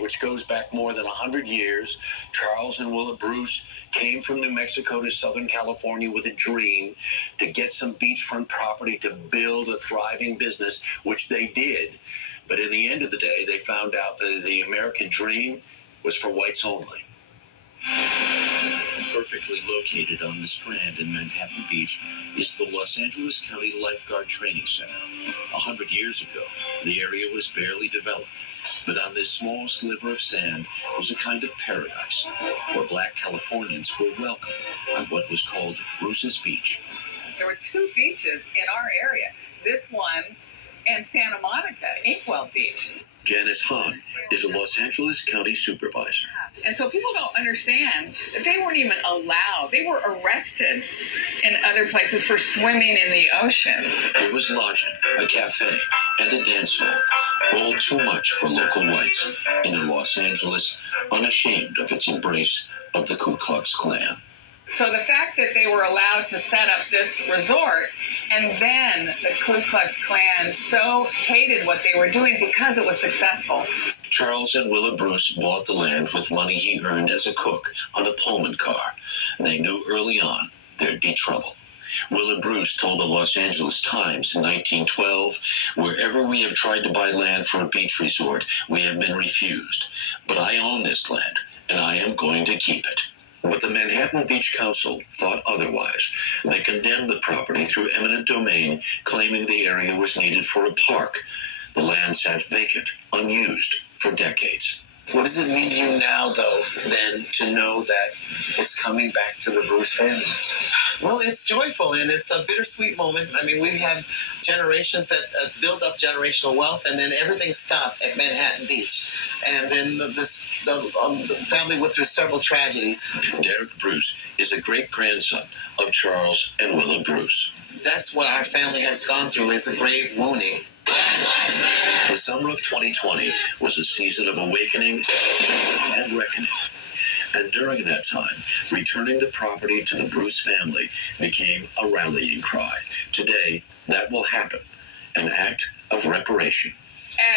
which goes back more than 100 years. Charles and Willa Bruce came from New Mexico to Southern California with a dream to get some beachfront property to build a thriving business, which they did. But in the end of the day, they found out that the American dream was for whites only. Perfectly located on the Strand in Manhattan Beach is the Los Angeles County Lifeguard Training Center. 100 years ago, the area was barely developed, but on this small sliver of sand was a kind of paradise where Black Californians were welcomed on what was called Bruce's Beach. There were two beaches in our area, this one and Santa Monica, Inkwell Beach. Janice Hahn is a Los Angeles County supervisor. And so people don't understand that they weren't even allowed. They were arrested in other places for swimming in the ocean. There was lodging, a cafe, and a dance hall, all too much for local whites in a Los Angeles unashamed of its embrace of the Ku Klux Klan. So the fact that they were allowed to set up this resort, and then the Ku Klux Klan so hated what they were doing because it was successful. Charles and Willa Bruce bought the land with money he earned as a cook on a Pullman car. They knew early on there'd be trouble. Willa Bruce told the Los Angeles Times in 1912, "Wherever we have tried to buy land for a beach resort, we have been refused. But I own this land, and I am going to keep it." But the Manhattan Beach Council thought otherwise. They condemned the property through eminent domain, claiming the area was needed for a park. The land sat vacant, unused, for decades. What does it mean to you now, though, then, to know that it's coming back to the Bruce family? Well, it's joyful, and it's a bittersweet moment. I mean, we've had generations that build up generational wealth, and then everything stopped at Manhattan Beach. And then the family went through several tragedies. Derek Bruce is a great-grandson of Charles and Willa Bruce. That's what our family has gone through, is a grave wounding. The summer of 2020 was a season of awakening and reckoning. And during that time, returning the property to the Bruce family became a rallying cry. Today, that will happen, an act of reparation.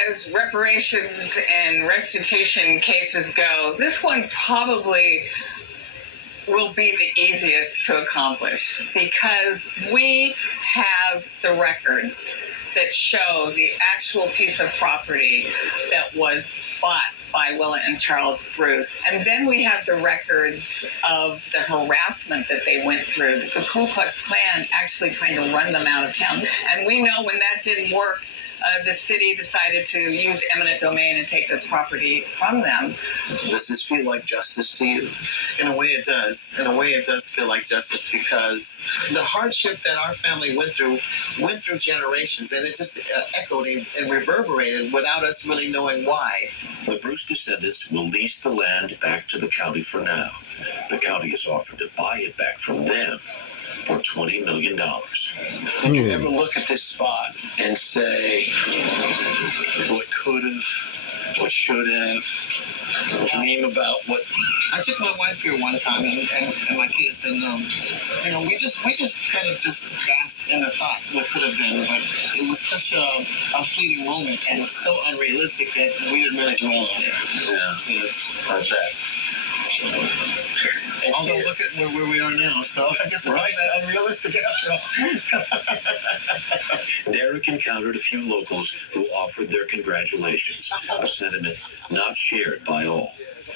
As reparations and restitution cases go, this one probably will be the easiest to accomplish because we have the records that show the actual piece of property that was bought by Willa and Charles Bruce. And then we have the records of the harassment that they went through, the Ku Klux Klan actually trying to run them out of town. And we know when that didn't work, the city decided to use eminent domain and take this property from them. Does this feel like justice to you? In a way it does. In a way it does feel like justice because the hardship that our family went through generations, and it just echoed and reverberated without us really knowing why. The Bruce descendants will lease the land back to the county for now. The county has offered to buy it back from them for $20 million. Did you ever look at this spot and say, what could have, what should have, dream about what? I took my wife here one time and my kids, and we just kind of just basked in the thought what could have been, but it was such a fleeting moment, and it's so unrealistic that we didn't really dwell on it. Yeah, Yes. I bet. Although look at where we are now, so I guess it wasn't that unrealistic after all. Derek encountered a few locals who offered their congratulations, a sentiment not shared by all.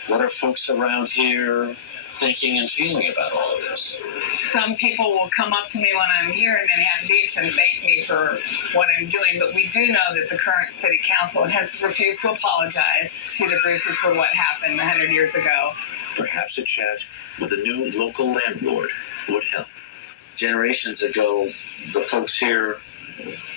What are folks around here thinking and feeling about all of this? Some people will come up to me when I'm here in Manhattan Beach and thank me for what I'm doing, but we do know that the current city council has refused to apologize to the Bruces for what happened 100 years ago. Perhaps a chat with a new local landlord would help. Generations ago, the folks here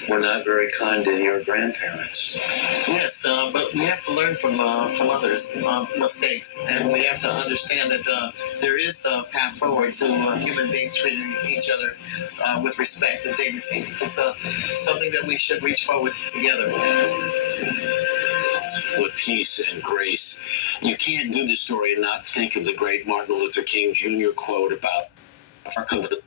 were not very kind to your grandparents. Yes, but we have to learn from others' mistakes, and we have to understand that there is a path forward to human beings treating each other with respect and dignity. It's something that we should reach forward together. With peace and grace. You can't do this story and not think of the great Martin Luther King Jr. quote about "Hark of the